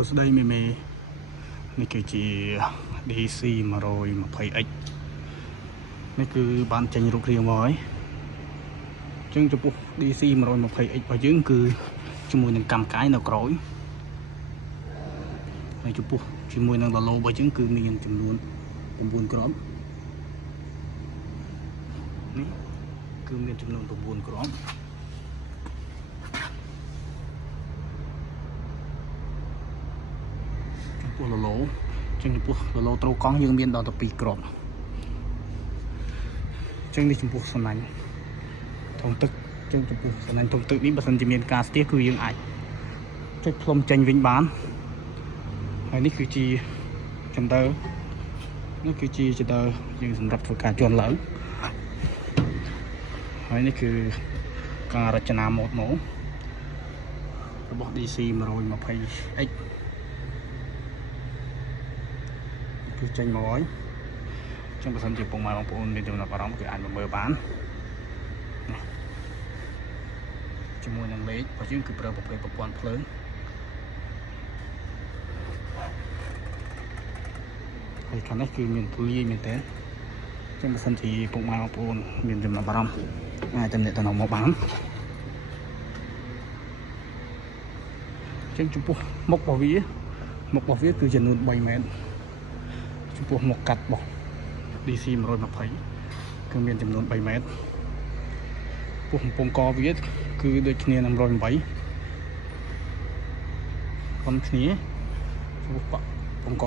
សួស្តីមេមេនេះគឺជា DC 120X នេះគឺបានចេញរូបរាងមកហើយអញ្ចឹងចំពោះ DC 120X របស់យើងគឺជាមួយនឹងកម្មកាយនៅក្រោយហើយចំពោះជាមួយនឹង logo របស់យើងគឺមានចំនួន9គ្រាប់នេះគឺមានចំនួន9គ្រាប់ចំពោះ logo ចំពោះ logo ត្រូវកង់យើងមានដល់12គ្រាប់អញ្ចឹងនេះចំពោះសំណាញ់ធំទឹកអញ្ចឹងចំពោះសំណាញ់ធំទឹកនេះបើសិនជាមានការស្ទះគឺយើងអាចចុចផ្លុំចេញវិញបានហើយនេះគឺជាចន្ទើនេះគឺជាចន្ទើយើងសម្រាប់ធ្វើការជន់ឡើងហើយនេះគឺការរចនាម៉ូដមករបស់ DC 120X គឺចេញមកហើយអញ្ចឹងបើសិនជាពុកម៉ែបងប្អូនមានចំណាប់អារម្មណ៍គឺអាចមកមើលបានជាមួយនឹងលេខរបស់យើងគឺប្រើប្រភេទប្រព័ន្ធភ្លើងហើយខាងនេះគឺមានទូលាយមែនតើអញ្ចឹងបើសិនជាពុកម៉ែបងប្អូនមានចំណាប់អារម្មណ៍អាចទំនាក់ទំនងមកបានអញ្ចឹងចំពោះមុខរបស់វាគឺចំនួន3ម៉ែត្រចំពោះមុខកាត់របស់ DC 120គឺមានចំនួន3ម៉ែត្រពោះកំពង់កវាគឺដូចគ្នានឹង108ប៉ុនគ្នាចំពោះកំពង់ក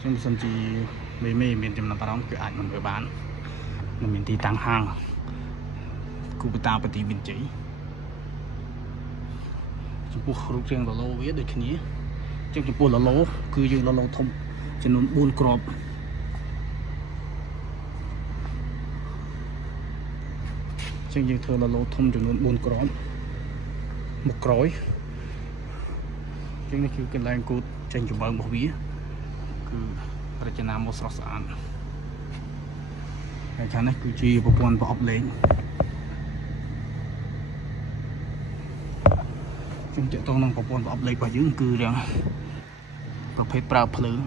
ចឹងបើសិនជាមេមានចំណាប់អារម្មណ៍គឺអាចមកមើលបាននៅមានទីតាំងហាងគូបតាបទីវិនជ័យចំពោះរូបរាង logo វាដូចគ្នាចឹងចំពោះ logo គឺយើង logo ធំចំនួន4គ្រាប់ចឹងយើងធ្វើ logo ធំចំនួន4គ្រាប់មុខក្រោយចឹងនេះគឺកន្លែងគូតចេញចម្បើងរបស់វាគឺរចនាមកស្រស់ស្អាតហើយខាងនេះគឺជាប្រព័ន្ធប្រអប់លេងចឹងតើតោះនឹងប្រព័ន្ធប្រអប់លេខរបស់យើងគឺរាងប្រភេទប្រើភ្លើង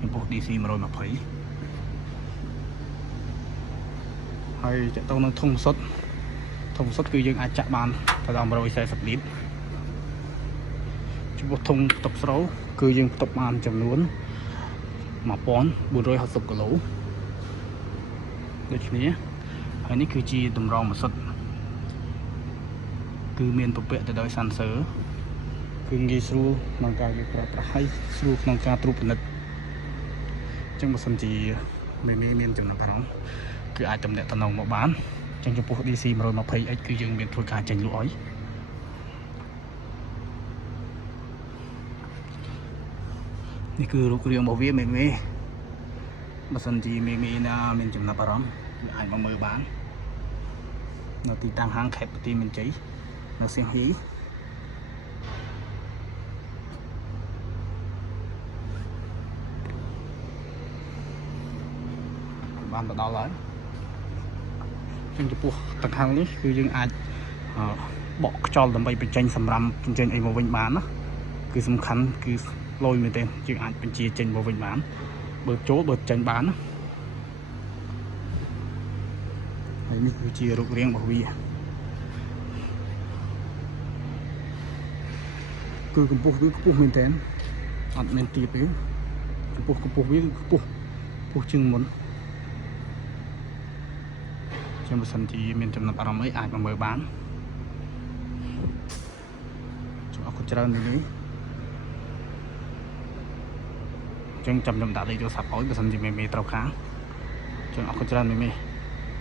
ចំពោះ DC 120ហើយតើតោះនឹងធុងសុទ្ធគឺយើងអាចចាក់បានទៅដល់140លីត្រចំពោះធុងផ្ទុកស្រូវគឺយើងផ្ទុកបានចំនួន1460គីឡូដូចគ្នាហើយនេះគឺជាតម្រងម៉ាស៊ីនគឺមានពពាក់ទៅដោយសាន់ស័រគឺងាយស្រួលក្នុងការយកប្រើប្រាស់ហើយស្រួលក្នុងការត្រួតពិនិត្យអញ្ចឹងបើសិនជាមានចំណាប់អារម្មណ៍គឺអាចទំនាក់ទំនងមកបានអញ្ចឹងចំពោះ DC 120X គឺយើងមានធ្វើការចេញលក់ហើយនេះគឺរូបរាងរបស់វាមេបើសិនជាមេណាមានចំណាប់អារម្មណ៍គឺអាចមកមើលបាននៅទីតាំងហាងខេត្តបន្ទាយមានជ័យនៅសៀងហ៊ីបានទៅដល់ហើយចំពោះទឹកខាងនេះគឺយើងអាចបកខ្យល់ដើម្បីបញ្ចេញសម្រាប់បញ្ចេញអីមកវិញបានណាគឺសំខាន់គឺលយមែនទេយើងអាចបញ្ជាចេញមកវិញបានបើចូលបើចេញបានណាហើយនេះគឺជារូបរាងរបស់វាគឺកម្ពស់វាខ្ពស់មែនតើអត់មានទាបទេកម្ពស់វាគឺខ្ពស់ជាងមុនចឹងបើសិនជាមានចំណាប់អារម្មណ៍អីអាចមកមើលបានចូលអរគុណច្រើននេះចឹងចាំខ្ញុំដាក់លេខទូរស័ព្ទឲ្យបើសិនជាមេត្រូវខាងចឹងអរគុណច្រើនមេ